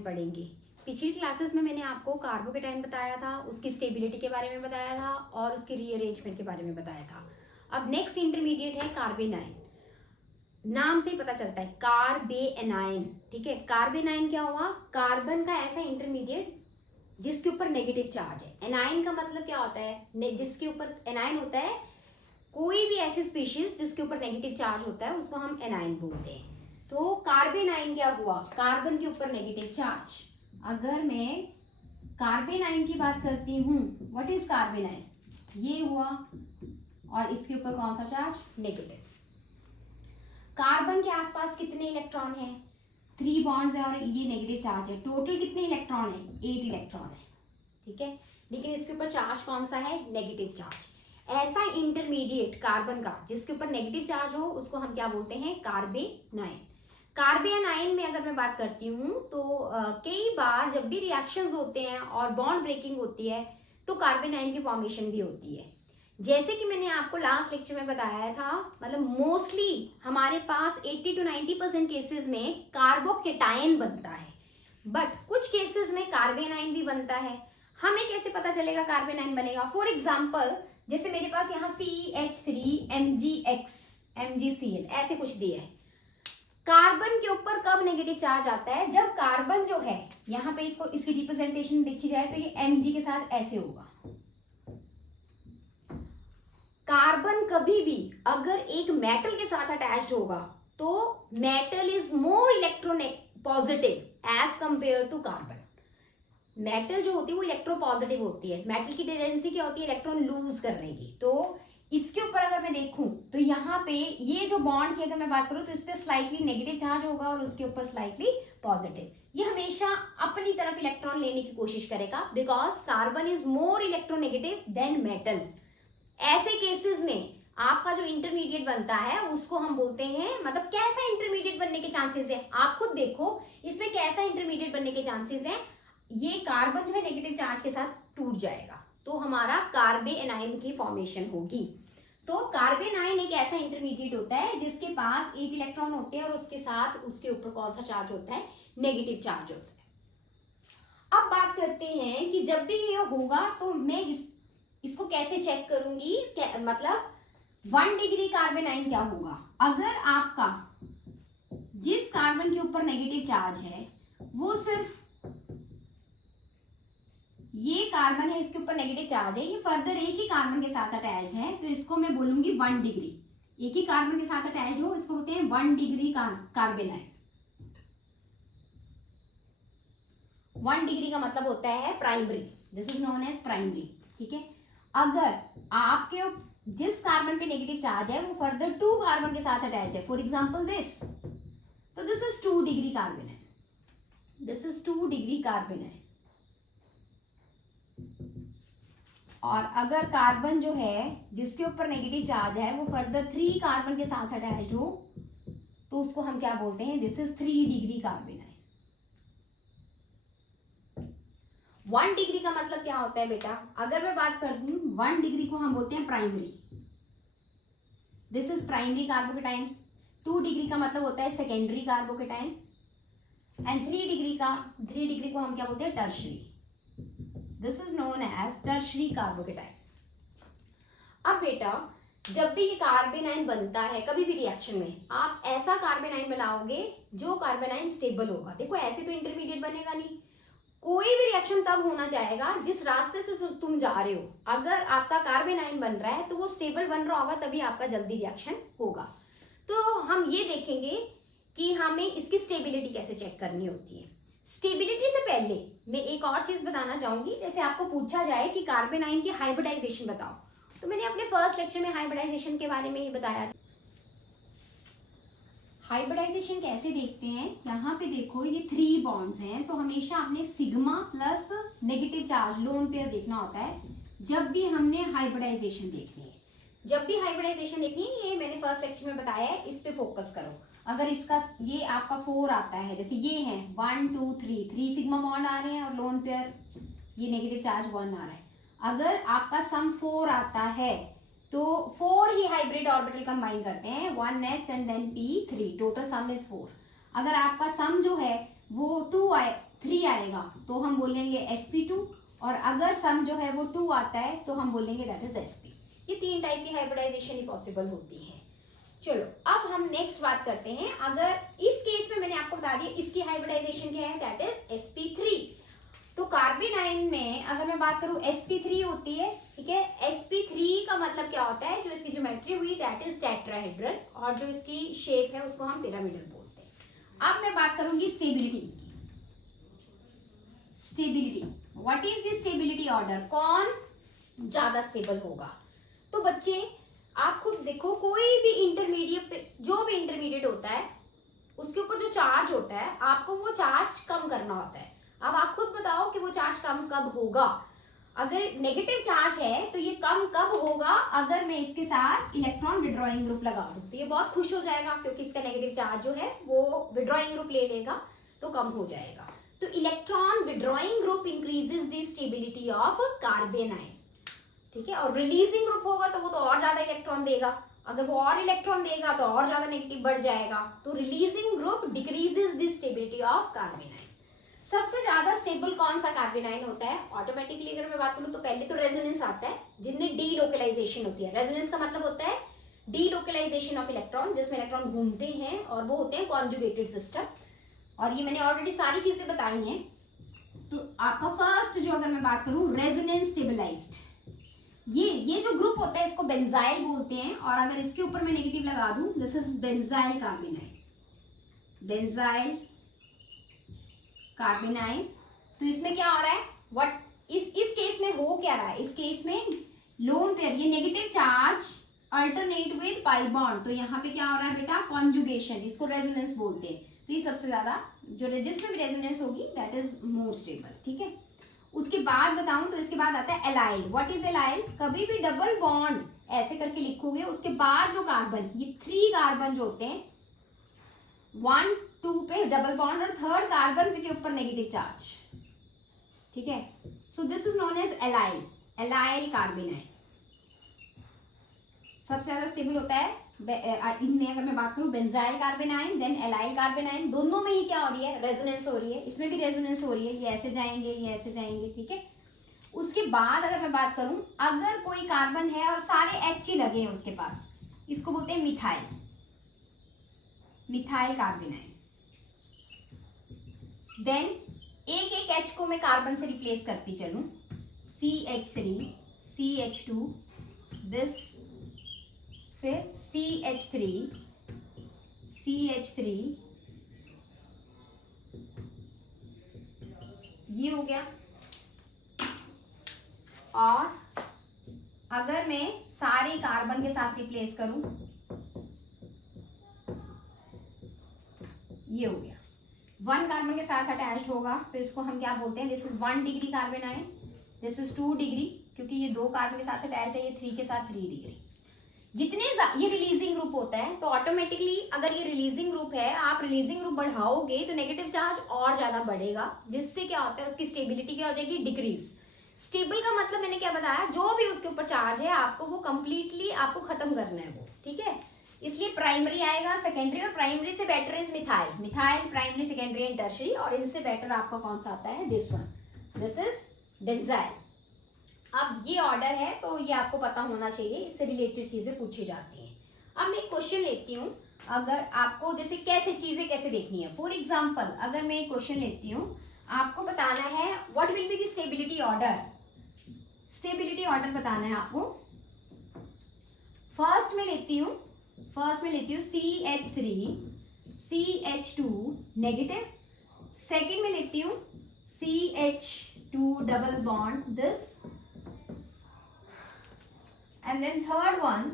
Anion पढ़ेंगे। पिछली classes में मैंने आपको कार्बोकेटाइन बताया था, उसकी स्टेबिलिटी के बारे में बताया था और उसके रीअरेंजमेंट के बारे में बताया था। अब नेक्स्ट इंटरमीडिएट है कार्बेनाइन। नाम से ही पता चलता है कार्बेनाइन, ठीक है। कार्बेनाइन क्या हुआ? कार्बन का ऐसा इंटरमीडिएट जिसके ऊपर नेगेटिव चार्ज है। एनाइन का मतलब क्या होता है? जिसके ऊपर एनाइन होता है कोई भी ऐसी स्पीशीज जिसके ऊपर नेगेटिव चार्ज होता है उसको हम एनाइन बोलते हैं। तो कार्बेनाइन क्या हुआ? कार्बन के ऊपर नेगेटिव चार्ज। अगर मैं कार्बेनाइन की बात करती हूँ, व्हाट इज कार्बेनाइन? ये हुआ और इसके ऊपर कौन सा चार्ज? नेगेटिव। कार्बन के आसपास कितने इलेक्ट्रॉन हैं? 3 बॉन्ड्स है और ये नेगेटिव चार्ज है। टोटल कितने इलेक्ट्रॉन है? 8 इलेक्ट्रॉन है, ठीक है। लेकिन इसके ऊपर चार्ज कौन सा है? Negative charge. ऐसा इंटरमीडिएट कार्बन का जिसके ऊपर नेगेटिव चार्ज हो उसको हम क्या बोलते हैं? कार्बेनाइन। कार्बेनाइन में अगर मैं बात करती हूँ तो कई बार जब भी रिएक्शंस होते हैं और बॉन्ड ब्रेकिंग होती है तो कार्बेनाइन की फॉर्मेशन भी होती है। जैसे कि मैंने आपको लास्ट लेक्चर में बताया था, मतलब मोस्टली हमारे पास 80 to 90% केसेस में कार्बोकेटाइन बनता है, बट कुछ केसेस में कार्बेनाइन भी बनता है। हमें कैसे पता चलेगा कार्बेनाइन बनेगा? फॉर एग्जाम्पल जैसे मेरे पास यहाँ CH3MgX MgCl ऐसे कुछ दिया है। कार्बन के ऊपर कब नेगेटिव चार्ज आता है? जब कार्बन जो है यहाँ पे इसको इसकी रिप्रेजेंटेशन देखी जाए तो ये Mg के साथ ऐसे होगा। कार्बन कभी भी अगर एक मेटल के साथ अटैच्ड होगा तो metal is more electropositive as compare to carbon. Metal जो होती है वो इलेक्ट्रोपॉजिटिव होती है। मेटल की टेंडेंसी क्या होती है? इलेक्ट्रॉन लूज करने की। तो इसके ऊपर अगर मैं देखूं तो यहाँ पे ये जो बॉन्ड की अगर मैं बात करूं तो इस पे स्लाइटली नेगेटिव चार्ज होगा और उसके ऊपर स्लाइटली पॉजिटिव। ये हमेशा अपनी तरफ इलेक्ट्रॉन लेने की कोशिश करेगा because carbon is more electronegative then metal. ऐसे केसेस में आपका जो इंटरमीडिएट बनता है उसको हम बोलते हैं, मतलब कैसा इंटरमीडिएट बनने के चांसेस है आप खुद देखो इसमें कैसा इंटरमीडिएट बनने के चांसेस है। ये कार्बन जो है नेगेटिव चार्ज के साथ टूट जाएगा तो हमारा कार्बेनाइन की फॉर्मेशन होगी। तो कार्बेनाइन एक ऐसा इंटरमीडिएट होता है जिसके पास 8 इलेक्ट्रॉन होते हैं और उसके साथ उसके ऊपर कौन सा चार्ज होता है? नेगेटिव चार्ज होता है। अब बात करते हैं कि जब भी ये होगा तो मैं इसको कैसे चेक करूंगी? मतलब 1 डिग्री कार्बेनाइन क्या होगा? अगर आपका जिस कार्बन के ऊपर नेगेटिव चार्ज है वो सिर्फ ये कार्बन है, इसके ऊपर नेगेटिव चार्ज है, ये फर्दर एक ही कार्बन के साथ अटैच्ड है तो इसको मैं बोलूंगी 1 डिग्री। एक ही कार्बन के साथ अटैच्ड हो इसको बोलते हैं 1 डिग्री कार्बेनाइन। 1 डिग्री का मतलब होता है primary, this is known as primary, ठीक है। अगर आपके जिस कार्बन पे नेगेटिव चार्ज है वो फर्दर 2 कार्बन के साथ अटैच्ड है, फॉर एग्जांपल दिस, तो this is 2 degree कार्बेनाइन, this is 2 degree कार्बेनाइन। और अगर कार्बन जो है जिसके ऊपर नेगेटिव चार्ज है वो फर्दर 3 कार्बन के साथ अटैच्ड हो तो उसको हम क्या बोलते हैं? This is 3 degree कार्बेनाइन। 1 डिग्री का मतलब क्या होता है बेटा? अगर मैं बात कर दूं 1 डिग्री को हम बोलते हैं primary, this is primary carbocation. 2 degree का मतलब होता है सेकेंडरी कार्बोकेटाइन एंड 3 डिग्री को हम क्या बोलते हैं? Tertiary, this is known as tertiary carbocation. अब बेटा जब भी ये कार्बेनाइन बनता है कभी भी रिएक्शन में आप ऐसा कार्बेनाइन बनाओगे जो कार्बेनाइन स्टेबल होगा। देखो ऐसे तो इंटरमीडिएट बनेगा नहीं, कोई भी रिएक्शन तब होना चाहेगा जिस रास्ते से तुम जा रहे हो। अगर आपका कार्बेनाइन बन रहा है तो वो स्टेबल बन रहा होगा तभी आपका जल्दी रिएक्शन होगा। तो हम ये देखेंगे कि हमें इसकी स्टेबिलिटी कैसे चेक करनी होती है। स्टेबिलिटी से पहले मैं एक और चीज बताना चाहूंगी। जैसे आपको पूछा जाए कि कार्बेनाइन की हाइब्रिडाइजेशन बताओ, तो मैंने अपने फर्स्ट लेक्चर में हाइब्रिडाइजेशन के बारे में ही बताया था। हाइब्रिडाइजेशन कैसे देखते हैं? यहाँ पे देखो ये 3 बॉन्ड्स हैं तो हमेशा आपने sigma plus negative charge lone pair देखना होता है जब भी हमने हाइब्रिडाइजेशन देखनी है। जब भी हाइब्रिडाइजेशन देखनी है, ये मैंने फर्स्ट लेक्चर में बताया है, इस पे फोकस करो। अगर इसका ये आपका 4 आता है, जैसे ये है 1 2 3 सिग्मा बॉन्ड आ रहे हैं और लोन पेयर ये नेगेटिव चार्ज 1 आ रहा है। अगर आपका सम 4 आता है तो 4 ही हाइब्रिड ऑर्बिटल कंबाइन करते हैं, 1s and then p3, total sum is 4। अगर आपका सम जो है वो 2 3 आएगा तो हम बोलेंगे sp2, और अगर सम जो है वो 2 आता है तो हम बोलेंगे दैट इज sp। ये 3 टाइप की हाइब्रिडाइजेशन ही पॉसिबल होती है। चलो अब हम नेक्स्ट बात करते हैं, अगर इस केस में मैंने आपको बता दिया इसकी हाइब्रिडाइजेशन क्या है, दैट इज sp3। तो कार्बेनाइन में अगर मैं बात करूं sp3 होती है, ठीक है। sp3 का मतलब क्या होता है, जो इसकी ज्योमेट्री हुई दैट इज टेट्राहेड्रल, और जो इसकी शेप है उसको हम पिरामिडल बोलते हैं। अब मैं बात करूंगी stability. Stability, what is the stability order, कौन ज्यादा स्टेबल होगा। तो बच्चे आप खुद देखो, कोई भी इंटरमीडिएट, जो भी इंटरमीडिएट होता है उसके ऊपर जो चार्ज होता है आपको वो चार्ज कम करना होता है। अब आप खुद बताओ कि वो चार्ज कम कब होगा। अगर नेगेटिव चार्ज है तो ये कम कब होगा, अगर मैं इसके साथ इलेक्ट्रॉन विड्रॉइंग ग्रुप लगा दूं तो ये बहुत खुश हो जाएगा, क्योंकि इसका नेगेटिव चार्ज जो है वो विड्रॉइंग ग्रुप ले लेगा तो कम हो जाएगा। तो electron withdrawing group increases the stability of कार्बेनाइन, ठीक है। और रिलीजिंग ग्रुप होगा तो वो तो और ज्यादा इलेक्ट्रॉन देगा, अगर वो और इलेक्ट्रॉन देगा तो और ज्यादा नेगेटिव बढ़ जाएगा। तो releasing group decreases the stability of कार्बेनाइन। सबसे ज्यादा स्टेबल कौन सा कार्बेनाइन होता है, ऑटोमेटिकली अगर मैं बात करूं तो पहले तो रेजोनेंस आता है, जिनमें डी लोकलाइजेशन होती है। रेजोनेंस का मतलब होता है डी लोकलाइजेशन ऑफ इलेक्ट्रॉन, जिसमें इलेक्ट्रॉन घूमते हैं, और वो होते हैं कॉन्जुगेटेड सिस्टम। और ये मैंने ऑलरेडी सारी चीजें बताई हैं। तो आपका फर्स्ट जो अगर मैं बात करूं रेजोनेंस स्टेबलाइज्ड, ये जो ग्रुप होता है इसको बेंजाइल बोलते हैं। और अगर इसके ऊपर मैं नेगेटिव लगा दूं, दिस इज बेंजाइल कार्बेनाइन, बेंजाइल कार्बेनाइन। तो इसमें क्या हो रहा है, व्हाट इस केस में हो क्या रहा है, इस केस में लोन पेयर, ये negative charge alternate with pi bond, तो यहाँ पे क्या हो रहा है बेटा, कॉन्जुगेशन, इसको रेजोनेंस बोलते हैं। तो ये सबसे ज्यादा जो जिसमें भी रेजोनेंस होगी दैट इज मोर स्टेबल, ठीक है। उसके बाद बताऊं तो इसके बाद आता है एलाइल। व्हाट इज एलाइल, कभी भी डबल बॉन्ड ऐसे करके लिखोगे, उसके बाद जो कार्बन, ये 3 कार्बन जो होते हैं 1 2 पे डबल बॉन्ड, और थर्ड कार्बन के ऊपर नेगेटिव चार्ज, ठीक है। So this is known as allyl, allyl carbanion सबसे ज्यादा स्टेबल होता है। इनमें अगर मैं बात करूं benzyl carbanion then allyl carbanion, दोनों में ही क्या हो रही है, रेजोनेंस हो रही है। इसमें भी रेजोनेंस हो रही है, ये ऐसे जाएंगे, ये ऐसे जाएंगे, ठीक है। उसके बाद अगर मैं बात करूं, अगर कोई कार्बन है और सारे एच ही लगे हैं उसके पास, इसको बोलते हैं मिथाइल, मिथाइल कार्बेनाइन। देन एक एक एच को मैं कार्बन से रिप्लेस करती चलूं, CH3 CH2 दिस, फिर CH3 CH3, ये हो गया। और अगर मैं सारे कार्बन के साथ रिप्लेस करूं, ये हो गया, 1 कार्बन के साथ अटैच्ड होगा तो इसको हम क्या बोलते हैं, this is 1 degree कार्बेनाइन, this is 2 degree, क्योंकि ये 2 कार्बन के साथ अटैच्ड है, ये 3 के साथ 3 डिग्री। जितने ये रिलीजिंग ग्रुप होता है तो ऑटोमेटिकली अगर ये रिलीजिंग ग्रुप है, आप रिलीजिंग ग्रुप बढ़ाओगे तो नेगेटिव चार्ज और ज्यादा बढ़ेगा, जिससे क्या होता है उसकी स्टेबिलिटी क्या हो जाएगी, डिक्रीज। स्टेबल का मतलब मैंने क्या बताया, जो भी उसके ऊपर चार्ज है आपको वो कंप्लीटली आपको खत्म करना है वो, ठीक है। इसलिए प्राइमरी आएगा, सेकेंडरी, और प्राइमरी से better is methyl, methyl primary, secondary and tertiary, और इनसे बेटर आपका कौन सा आता है, this one, this is benzyl. अब ये ऑर्डर है तो ये आपको पता होना चाहिए, इससे रिलेटेड चीजें पूछी जाती हैं। अब मैं एक क्वेश्चन लेती हूँ, अगर आपको जैसे कैसे चीजें कैसे देखनी है। फॉर एग्जांपल अगर मैं एक क्वेश्चन लेती हूँ, आपको बताना है what will be the stability order, stability order बताना है आपको। फर्स्ट में लेती हूँ CH3 CH2 नेगेटिव, सेकेंड में लेती हूँ CH2 double bond this, and then third one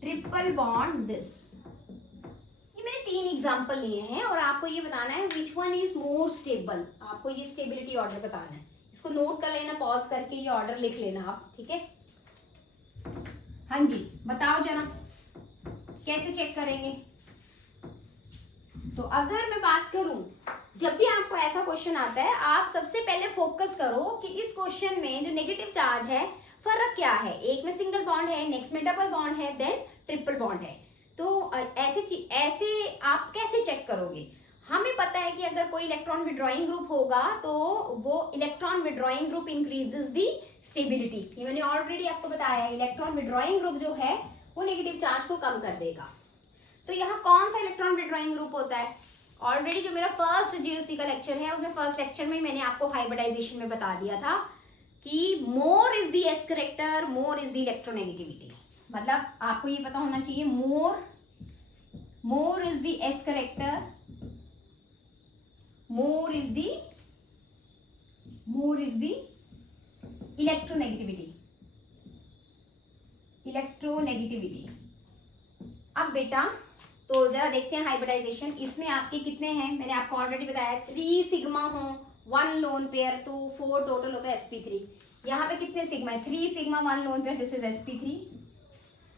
triple bond this। ये मैंने 3 एग्जांपल लिए हैं और आपको ये बताना है which one is more stable, आपको ये स्टेबिलिटी ऑर्डर बताना है। इसको नोट कर लेना, पॉज करके ये ऑर्डर लिख लेना आप, ठीक है। हाँ जी बताओ जरा कैसे चेक करेंगे। तो अगर मैं बात करूं, जब भी आपको ऐसा क्वेश्चन आता है आप सबसे पहले फोकस करो कि इस क्वेश्चन में जो नेगेटिव चार्ज है फर्क क्या है, एक में सिंगल बॉन्ड है, नेक्स्ट में डबल बॉन्ड है, देन ट्रिपल बॉन्ड है। तो ऐसे आप कैसे चेक करोगे, हमें पता है कि अगर कोई इलेक्ट्रॉन विड्रॉइंग ग्रुप होगा तो वो इलेक्ट्रॉन विड्रॉइंग ग्रुप इंक्रीजेस दी स्टेबिलिटी। ये मैंने ऑलरेडी आपको बताया, इलेक्ट्रॉन विड्रॉइंग ग्रुप जो है वो नेगेटिव चार्ज को कम कर देगा। तो यहाँ कौन सा इलेक्ट्रॉन विड्रॉइंग ग्रुप होता है? ऑलरेडी जो मेरा फर्स्ट जीओसी का लेक्चर है उसमें फर्स्ट लेक्चर में मैंने आपको हाइब्रिडाइजेशन में बता दिया था कि more is the S character, more is the electronegativity. मतलब आपको ये पता होना चाहिए, more is the S character, more is the electronegativity. अब बेटा तो जरा देखते हैं हाइब्रिडाइजेशन। इसमें आपके कितने हैं? मैंने आपको ऑलरेडी बताया 3 सिग्मा हो, 1 लोन पेयर, तो 4 टोटल होता है sp3। यहाँ पे कितने सिग्मा है? 3 sigma 1 lone pair, this is sp3।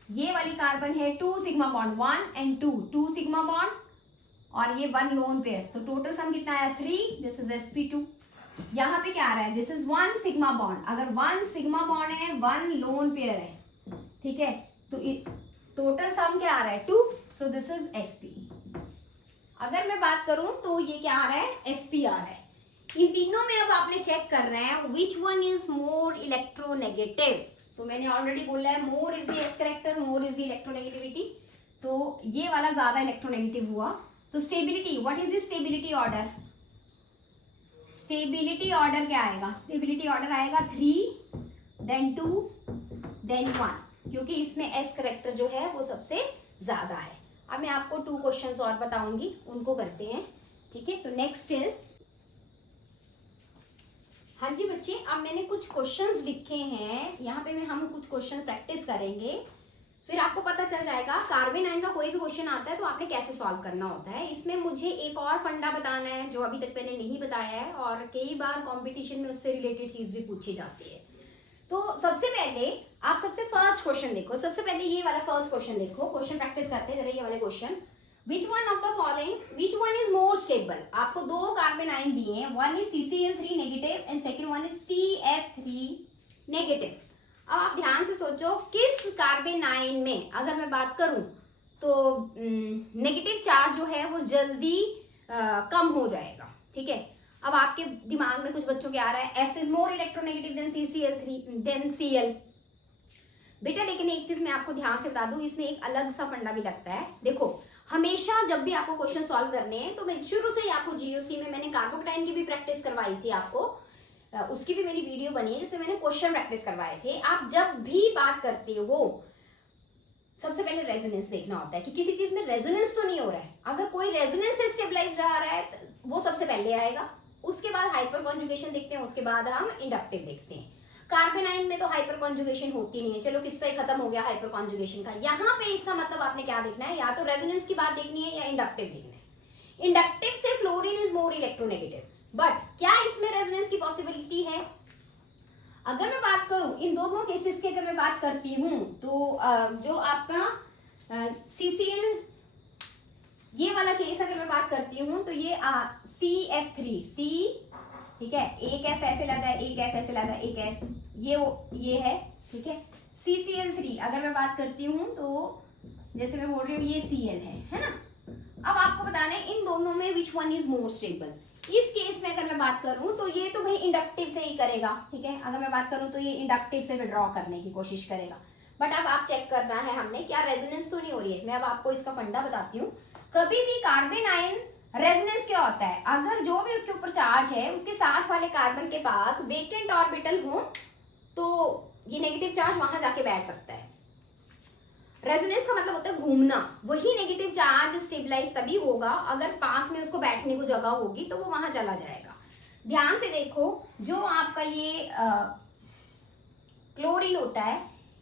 ये वाली कार्बन है 2 sigma bond, 1 and 2, 2 sigma bond और ये 1 लोन पेयर, तो टोटल सम कितना आया? 3, दिस इज sp2। यहाँ पे क्या आ रहा है? This is 1 sigma bond. अगर 1 सिग्मा बॉन्ड है, 1 लोन पेयर है, ठीक है, तो टोटल सम क्या आ रहा है? 2, सो दिस इज sp। अगर मैं बात करूं तो ये क्या आ रहा है? sp आ रहा है। इन तीनों में अब आपने चेक करना है which one is more electronegative. तो मैंने ऑलरेडी बोला है more is the S character, more is the electronegativity. तो ये वाला ज्यादा इलेक्ट्रोनेगेटिव हुआ। तो stability, what is the stability order? Stability order क्या आएगा? स्टेबिलिटी ऑर्डर आएगा 3, then 2, then 1, क्योंकि इसमें एस करेक्टर जो है वो सबसे ज्यादा है। अब मैं आपको 2 क्वेश्चंस और बताऊंगी, उनको करते हैं, ठीक है। तो नेक्स्ट इज, हाँ जी बच्चे, अब मैंने कुछ क्वेश्चंस लिखे हैं यहाँ पे, हम कुछ क्वेश्चन प्रैक्टिस करेंगे, फिर आपको पता चल जाएगा कार्बन आयन का कोई भी क्वेश्चन आता है तो आपने कैसे सॉल्व करना होता है। इसमें मुझे एक और फंडा बताना है जो अभी तक मैंने नहीं बताया है, और कई बार कंपटीशन में उससे रिलेटेड चीज भी पूछी जाती है। तो सबसे पहले आप सबसे फर्स्ट क्वेश्चन देखो, सबसे पहले ये वाला फर्स्ट क्वेश्चन देखो, क्वेश्चन प्रैक्टिस करते हैं जरा। ये वाले question, which one of the following, which one is more stable. आपको 2 कार्बन आयन दिए हैं, one is CCl3 negative and second one is CF3 negative. अब आप ध्यान से सोचो, किस कार्बन आयन में अगर मैं बात करूं तो नेगेटिव चार्ज जो है वो जल्दी कम हो जाएगा, ठीक है। अब आपके दिमाग में कुछ बच्चों के आ रहा है F is more electronegative than CCl3 than Cl। बेटा लेकिन एक चीज मैं आपको ध्यान से बता दूं, इसमें एक अलग सा फंडा भी लगता है। देखो हमेशा जब भी आपको क्वेश्चन सॉल्व करने हैं तो मैं शुरू से ही आपको जीओसी में मैंने कार्बोकटाइन की भी प्रैक्टिस करवाई थी, आपको उसकी भी मेरी वीडियो बनी है जिसमें मैंने क्वेश्चन प्रैक्टिस करवाए थे। आप जब भी बात करते हो सबसे पहले रेजोनेंस देखना होता है कि किसी चीज में रेजोनेंस तो नहीं हो रहा है। अगर कोई रेजोनेंस से स्टेबलाइज रहा है वो सबसे पहले आएगा, उसके बाद हाइपर कॉन्जुगेशन देखते हैं, उसके बाद हम इंडक्टिव देखते हैं। कार्बन आयन में तो हाइपर कॉन्जुगेशन होती नहीं है, चलो किससे खत्म हो गया हाइपर कॉन्जुगेशन का। यहाँ पे इसका मतलब आपने क्या देखना है, या तो रेजोनेंस की बात देखनी है या इंडक्टिव देखना है। इंडक्टिव से fluorine is more electronegative, but क्या इसमें रेजोनेंस की पॉसिबिलिटी है? अगर मैं बात करूं इन दोनों केसेस की, अगर मैं बात करती हूं तो जो आपका CCl ये वाला केस अगर मैं बात करती हूं तो ये CF3 C, ठीक है, एक F ऐसे लगा, एक F ऐसे लगा, एक F, ये है, ठीक है। CCl3 अगर मैं बात करती हूँ तो जैसे मैं बोल रही हूँ ये Cl है ना। अब आपको बताना है इन दोनों में which one is more stable. इस केस में अगर मैं बात करूँ तो ये तो भाई इंडक्टिव से ही करेगा, ठीक है। अगर मैं बात करूँ तो ये इंडक्टिव से विड्रॉ करने की कोशिश करेगा, बट अब आप चेक करना है हमने क्या रेजोनेंस तो नहीं हो रही है। मैं अब आपको इसका फंडा बताती हूँ। कभी भी कार्बन आयन रेजोनेंस क्या होता है, अगर जो भी उसके ऊपर चार्ज है उसके साथ वाले कार्बन के पास वेकेंट ऑर्बिटल हो तो ये नेगेटिव चार्ज वहां जाके बैठ सकता है। रेजोनेंस का मतलब होता है घूमना, वही नेगेटिव चार्ज स्टेबलाइज तभी होगा अगर पास में उसको बैठने को जगह होगी तो वो वहां चला जाएगा। ध्यान से देखो, जो आपका ये क्लोरीन होता है,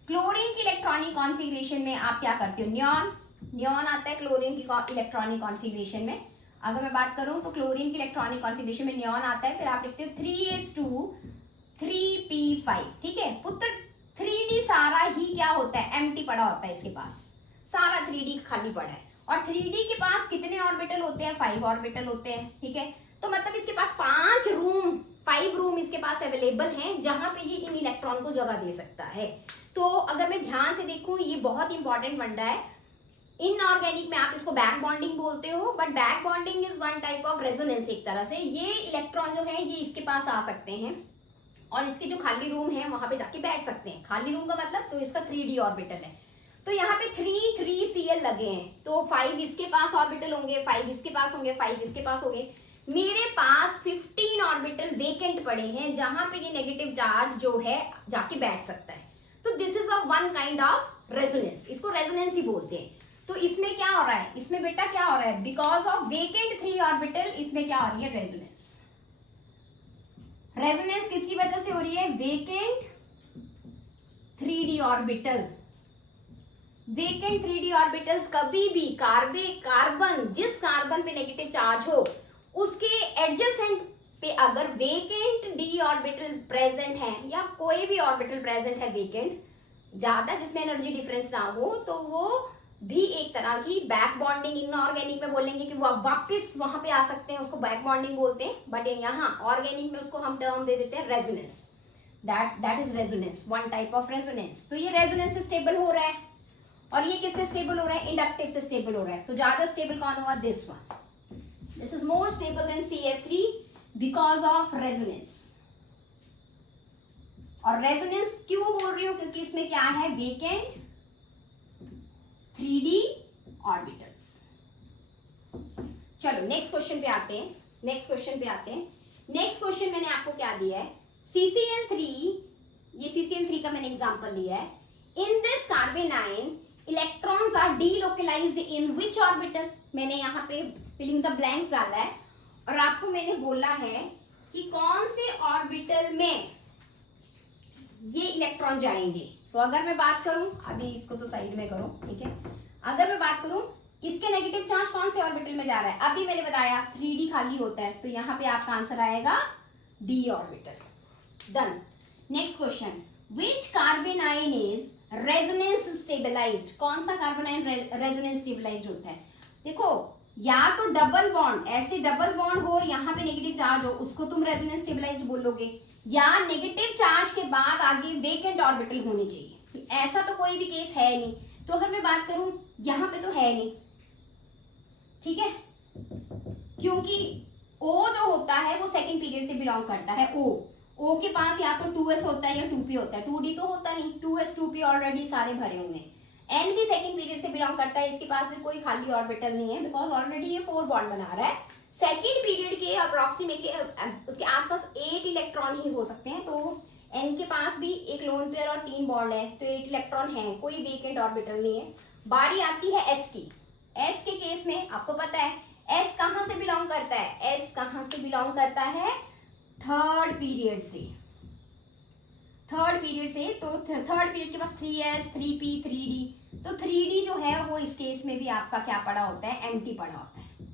क्लोरीन की इलेक्ट्रॉनिक कॉन्फ़िगरेशन में आप क्या करते हो, नियॉन आता है क्लोरीन की इलेक्ट्रॉनिक कॉन्फ़िगरेशन में। अगर मैं बात करूं तो क्लोरीन की इलेक्ट्रॉनिक कॉन्फ़िगरेशन में नियॉन आता है, फिर आप लिखते हो 3s2 3p5, ठीक है। पुत्र 3d सारा ही क्या होता है, एम्प्टी पड़ा होता है, इसके पास सारा 3d खाली पड़ा है, और 3d के पास कितने ऑर्बिटल होते हैं, 5 ऑर्बिटल होते हैं, ठीक है। तो मतलब इसके पास 5 रूम इसके पास अवेलेबल हैं जहां पे ये इन इलेक्ट्रॉन को जगह दे सकता है। तो अगर मैं ध्यान से देखूं, ये बहुत इंपॉर्टेंट फंडा है। इनऑर्गेनिक में आप इसको बैक बॉन्डिंग बोलते हो, but back bonding is one type of resonance. एक तरह से ये इलेक्ट्रॉन जो है ये इसके पास आ सकते हैं और इसके जो खाली रूम है वहां पे जाके बैठ सकते हैं। खाली रूम का मतलब जो इसका 3d ऑर्बिटल है, तो यहाँ पे 3 Cl लगे हैं, तो 5 इसके पास ऑर्बिटल होंगे, 5 इसके पास होंगे, 5 इसके पास होंगे। मेरे पास 15 ऑर्बिटल वेकेंट पड़े हैं जहां पे ये नेगेटिव चार्ज जो है जाके बैठ सकता है। तो this is a one kind of resonance, इसको रेजोनेंस ही बोलते हैं। तो इसमें क्या हो रहा है, इसमें बेटा क्या हो रहा है, बिकॉज ऑफ वेकेंट 3 ऑर्बिटल इसमें क्या हो रही है, रेजोनेंस। रेजोनेंस किसकी वजह से हो रही है, vacant 3d orbital. Vacant 3d orbitals कभी भी कार्बन जिस कार्बन पे नेगेटिव चार्ज हो उसके एडजेसेंट पे अगर वेकेंट d ऑर्बिटल प्रेजेंट है या कोई भी ऑर्बिटल प्रेजेंट है वेकेंट, ज्यादा जिसमें एनर्जी डिफरेंस ना हो, तो वो भी एक तरह की बैक बॉन्डिंग, इनऑर्गेनिक में बोलेंगे कि वो वापस वहां पे आ सकते हैं, उसको बैक बॉन्डिंग बोलते हैं। बट यहाँ ऑर्गेनिक में उसको हम टर्म दे देते हैं resonance. That is resonance, one type of resonance. तो ये रेजोनेंस से स्टेबल हो रहा है, और ये किससे स्टेबल हो रहा है, इंडक्टिव से स्टेबल हो रहा है। तो ज्यादा स्टेबल कौन हुआ, this one. This is more stable then CF3 because of resonance. और रेजोनेंस क्यों बोल रही हूं, क्योंकि इसमें क्या है, वेकेंट 3d ऑर्बिटल्स। चलो नेक्स्ट क्वेश्चन पे आते हैं। नेक्स्ट क्वेश्चन मैंने आपको क्या दिया है, CCl3, ये CCl3 का मैंने एग्जांपल लिया है। In this carbanion electrons are delocalised in which orbital. मैंने यहाँ पे फिलिंग द ब्लैंक्स डाला है और आपको मैंने बोला है कि कौन से ऑर्बिटल में ये इलेक्ट्रॉन जाएंगे। तो अगर मैं बात करूं, अभी इसको तो साइड में करो, ठीक है। अगर मैं बात करूं इसके नेगेटिव चार्ज कौन से ऑर्बिटल में जा रहा है, अभी मैंने बताया 3d खाली होता है, तो यहाँ पे आपका आंसर आएगा d orbital. Done. Next question, which carbanion is resonance stabilised. कौन सा कार्बोनाइन रेजोनेंस स्टेबलाइज्ड होता है, देखो या तो डबल बॉन्ड, ऐसे डबल बॉन्ड हो और यहाँ पे नेगेटिव चार्ज हो, उसको तुम रेजोनेंस स्टेबलाइज्ड बोलोगे, या नेगेटिव चार्ज के बाद आगे वेकेंट ऑर्बिटल होनी चाहिए। ऐसा तो कोई भी केस है नहीं, तो अगर मैं बात करूं यहां पे तो है नहीं, ठीक है, क्योंकि O जो होता है वो सेकंड पीरियड से बिलोंग करता है। O के पास या तो 2s होता है या 2p होता है, 2d तो होता नहीं, 2s 2p ऑलरेडी सारे भरे हुए हैं। N भी सेकंड पीरियड से बिलोंग करता है, इसके पास भी कोई खाली ऑर्बिटल नहीं है बिकॉज ऑलरेडी ये 4 बॉन्ड बना रहा है। सेकेंड पीरियड के अप्रोक्सीमेटली उसके आसपास 8 इलेक्ट्रॉन ही हो सकते हैं, तो N के पास भी एक लोन पेयर और 3 बॉन्ड है, तो 8 इलेक्ट्रॉन है, कोई वेकेंट ऑर्बिटल नहीं है। बारी आती है S की। S के केस में आपको पता है S कहां से बिलोंग करता है, S कहां से बिलोंग करता है, थर्ड पीरियड से। थर्ड पीरियड से, तो थर्ड पीरियड के पास 3s 3p 3d, तो 3d जो है वो इस केस में भी आपका क्या पड़ा होता है, एम्प्टी पड़ा होता है।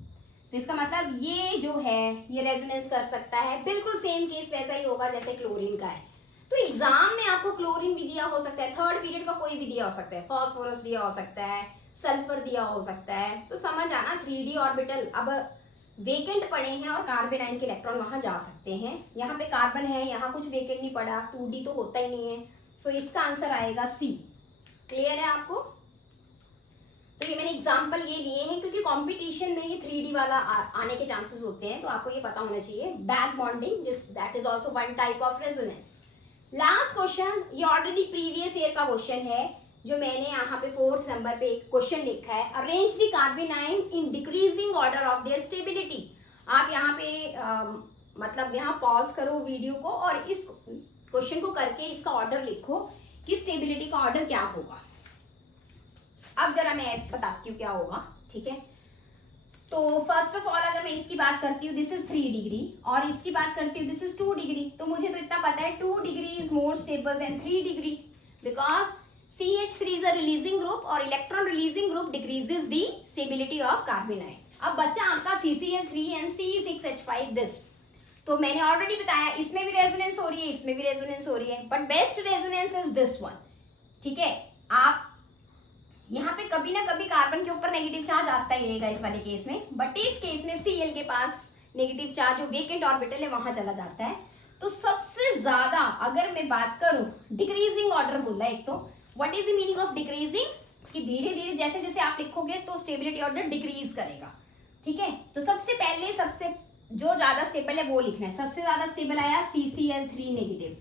तो इसका मतलब ये जो है ये रेजोनेंस कर सकता है, बिल्कुल सेम केस वैसा ही होगा जैसे क्लोरीन का है। तो एग्जाम में आपको क्लोरीन भी दिया हो सकता है, थर्ड पीरियड का कोई भी दिया हो सकता है, फास्फोरस दिया हो सकता है, सल्फर दिया हो सकता है, तो समझ आना 3d ऑर्बिटल अब वेकेंट पड़े हैं और कार्बेनाइन के इलेक्ट्रॉन वहां जा सकते हैं। यहाँ पे कार्बन है, यहाँ कुछ वेकेंट नहीं पड़ा, 2d तो होता ही नहीं है, सो इसका आंसर आएगा C। क्लियर है आपको। तो ये मैंने एग्जाम्पल ये लिए हैं क्योंकि कंपटीशन में ये 3d वाला आने के चांसेस होते हैं, तो आपको ये पता होना चाहिए। Back bonding that is also one type of resonance. Last question, ये ऑलरेडी प्रीवियस ईयर का क्वेश्चन है, जो मैंने यहाँ पे 4th नंबर पे एक क्वेश्चन लिखा है, arrange the कार्बेनाइन in decreasing order of their stability. आप यहाँ पे मतलब यहाँ पॉज करो वीडियो को और इस क्वेश्चन को करके इसका ऑर्डर लिखो कि स्टेबिलिटी का ऑर्डर क्या होगा। अब जरा मैं बताती हूँ क्या होगा, ठीक है। तो फर्स्ट ऑफ ऑल अगर मैं इसकी बात करती हूँ, दिस इज 3 डिग्री, और इसकी बात करती हूँ, दिस इज 2 डिग्री, तो मुझे तो इतना पता है 2 degree is more stable then 3 degree because CH3 is a releasing group और electron releasing group decreases the stability of carbonine। अब बच्चा आपका CCl3 and C6H5 this, तो मैंने ऑलरेडी बताया इसमें भी रेजोनेंस हो रही है, इसमें भी रेजोनेंस हो रही है, but best resonance is this one, ठीक है। आप यहाँ पे कभी ना कभी कार्बन के ऊपर नेगेटिव चार्ज आता ही रहेगा इस वाले केस में, बट इस केस में Cl के पास नेगेटिव चार्ज जो वेकेंट ऑर्बिटल है वहां चला जाता है। तो सबसे ज्यादा अगर मैं बात करूं डिक्रीजिंग ऑर्डर बोला है, एक तो what is the meaning of decreasing, कि धीरे धीरे जैसे जैसे आप लिखोगे तो स्टेबिलिटी ऑर्डर डिक्रीज करेगा, ठीक है। तो सबसे पहले सबसे जो ज्यादा स्टेबल है वो लिखना है। सबसे ज्यादा स्टेबल आया CCl3 नेगेटिव,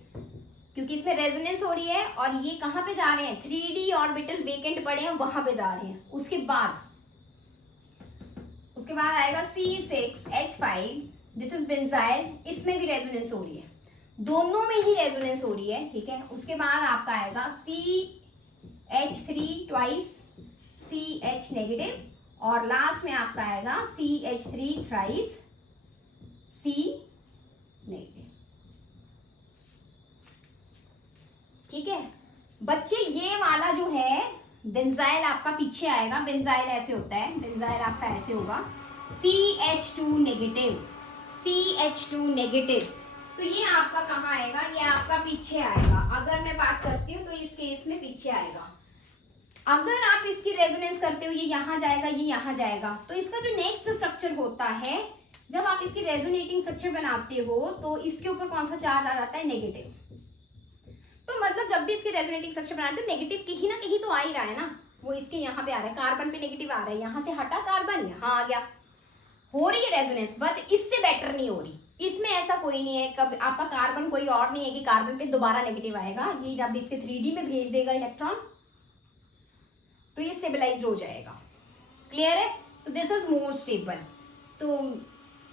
क्योंकि इसमें रेजोनेंस हो रही है और ये कहाँ पे जा रहे हैं, 3d ऑर्बिटल वेकेंट पड़े हैं वहां पे जा रहे हैं। उसके बाद आएगा C6H5, दिस इज बेंजाइल, इसमें भी रेजोनेंस हो रही है, दोनों में ही रेजोनेंस हो रही है, ठीक है। उसके बाद आपका आएगा CH3 ट्वाइस CH नेगेटिव और लास्ट में आपका आएगा CH3 थ्राइस C नेगेटिव, ठीक है बच्चे। ये वाला जो है बेंजाइल आपका पीछे आएगा, बेंजाइल ऐसे होता है, बेंजाइल आपका ऐसे होगा CH2 नेगेटिव, CH2 नेगेटिव। तो ये आपका कहाँ आएगा, ये आपका पीछे आएगा। अगर मैं बात करती हूँ तो इस केस में पीछे आएगा। अगर आप इसकी रेजोनेंस करते हो ये यहाँ जाएगा, ये यहाँ जाएगा, तो इसका जो नेक्स्ट स्ट्रक्चर होता है, जब आप इसकी रेजोनेटिंग स्ट्रक्चर बनाते हो तो इसके ऊपर कौन सा चार्ज आ जाता है, नेगेटिव। तो मतलब जब भी इसकी रेजोनेटिंग स्ट्रक्चर बनाते हो नेगेटिव कहीं ना कहीं तो आ ही रहा है ना, वो इसके यहाँ पे आ रहा है, कार्बन पे नेगेटिव आ रहा है, यहाँ से हटा कार्बन यहाँ आ गया, हो रही है रेजोनेंस, बट इससे बेटर नहीं हो रही। इसमें ऐसा कोई नहीं है, कब आपका कार्बन कोई और नहीं है कि कार्बन पे दोबारा नेगेटिव आएगा, ये जब इसके 3D में भेज देगा इलेक्ट्रॉन तो ये स्टेबलाइज हो जाएगा। क्लियर है, तो दिस इज मोर स्टेबल। तो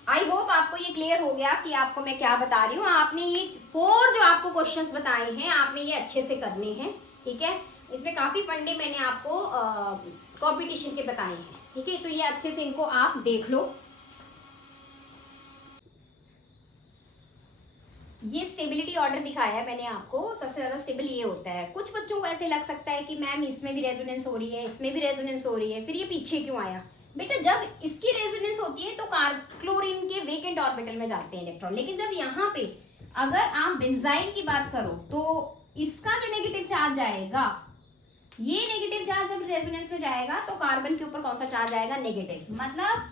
आई होप आपको ये क्लियर हो गया कि आपको मैं क्या बता रही हूँ। आपने ये 4 जो आपको क्वेश्चंस बताए हैं आपने ये अच्छे से करने हैं, ठीक है। इसमें काफी फंडे मैंने आपको कंपटीशन के बताए हैं, ठीक है। तो ये अच्छे से इनको आप देख लो। ये स्टेबिलिटी ऑर्डर दिखाया है मैंने आपको, सबसे ज्यादा स्टेबल ये होता है। कुछ बच्चों को ऐसे लग सकता है कि मैम इसमें भी रेजोनेंस हो रही है, इसमें भी रेजोनेंस हो रही है, फिर ये पीछे क्यों आया। बेटा जब इसकी रेजोनेंस होती है तो क्लोरीन के वेकेंट ऑर्बिटल में जाते हैं इलेक्ट्रॉन, लेकिन जब यहाँ पे अगर आप बेंजाइल की बात करो तो इसका जो नेगेटिव चार्ज आएगा, ये नेगेटिव चार्ज जब रेजोनेंस में जाएगा तो कार्बन के ऊपर कौन सा चार्ज आएगा, नेगेटिव। मतलब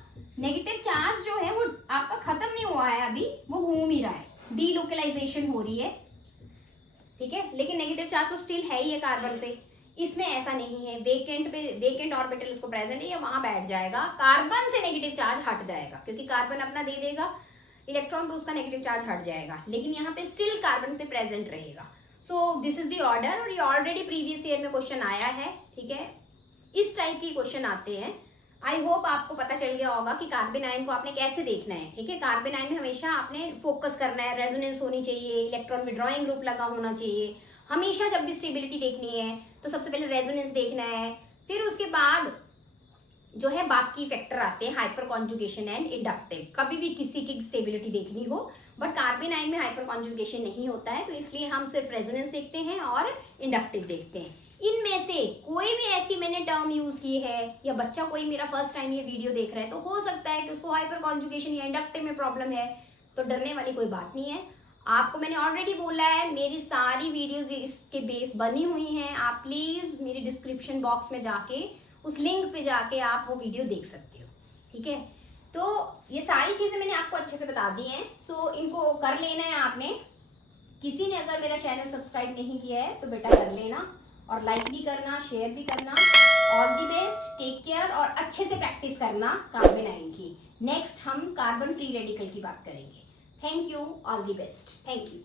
नेगेटिव चार्ज जो है वो आपका खत्म नहीं हुआ है अभी, वो घूम ही रहा है, डीलोकलाइजेशन हो रही है, ठीक है। लेकिन नेगेटिव चार्ज तो स्टिल है ही है कार्बन पे, इसमें ऐसा नहीं है। वेकेंट ऑर्बिटल इसको प्रेजेंट है, ये वहां बैठ जाएगा, कार्बन से नेगेटिव चार्ज हट जाएगा, क्योंकि कार्बन अपना दे देगा इलेक्ट्रॉन तो उसका नेगेटिव चार्ज हट जाएगा, लेकिन यहाँ पे स्टिल कार्बन पे प्रेजेंट रहेगा। सो दिस इज द ऑर्डर, और ये ऑलरेडी प्रीवियस ईयर में क्वेश्चन आया है, ठीक है। इस टाइप के क्वेश्चन आते हैं। आई होप आपको पता चल गया होगा कि कार्बन आयन को आपने कैसे देखना है, ठीक है। कार्बन आयन में हमेशा आपने फोकस करना है, रेजोनेंस होनी चाहिए, इलेक्ट्रॉन विड्रॉइंग ग्रुप लगा होना चाहिए। हमेशा जब भी स्टेबिलिटी देखनी है तो सबसे पहले रेजोनेंस देखना है, फिर उसके बाद जो है बाकी फैक्टर आते हैं, हाइपर कॉन्जुगेशन एंड इंडक्टिव। कभी भी किसी की स्टेबिलिटी देखनी हो, बट कार्बन आयन में हाइपर कॉन्जुगेशन नहीं होता है, तो इसलिए हम सिर्फ रेजोनेंस देखते हैं और इंडक्टिव देखते हैं। इनमें से कोई भी ऐसी मैंने टर्म यूज की है, या बच्चा कोई मेरा फर्स्ट टाइम ये वीडियो देख रहा है, तो हो सकता है कि उसको हाइपर कॉन्जुगेशन या इंडक्टिव में प्रॉब्लम है, तो डरने वाली कोई बात नहीं है। आपको मैंने ऑलरेडी बोला है मेरी सारी वीडियोस इसके बेस बनी हुई हैं, आप प्लीज मेरे डिस्क्रिप्शन बॉक्स में जाके उस लिंक पे जाके आप वो वीडियो देख सकते हो, ठीक है। तो ये सारी चीजें मैंने आपको अच्छे से बता दी हैं, सो इनको कर लेना है आपने। किसी ने अगर मेरा चैनल सब्सक्राइब नहीं किया है तो बेटा कर लेना, और लाइक भी करना, शेयर भी करना। All the best, take care, और अच्छे से प्रैक्टिस करना कार्बन आयन की। नेक्स्ट हम कार्बन फ्री रेडिकल की बात करेंगे। Thank you, all the best, thank you.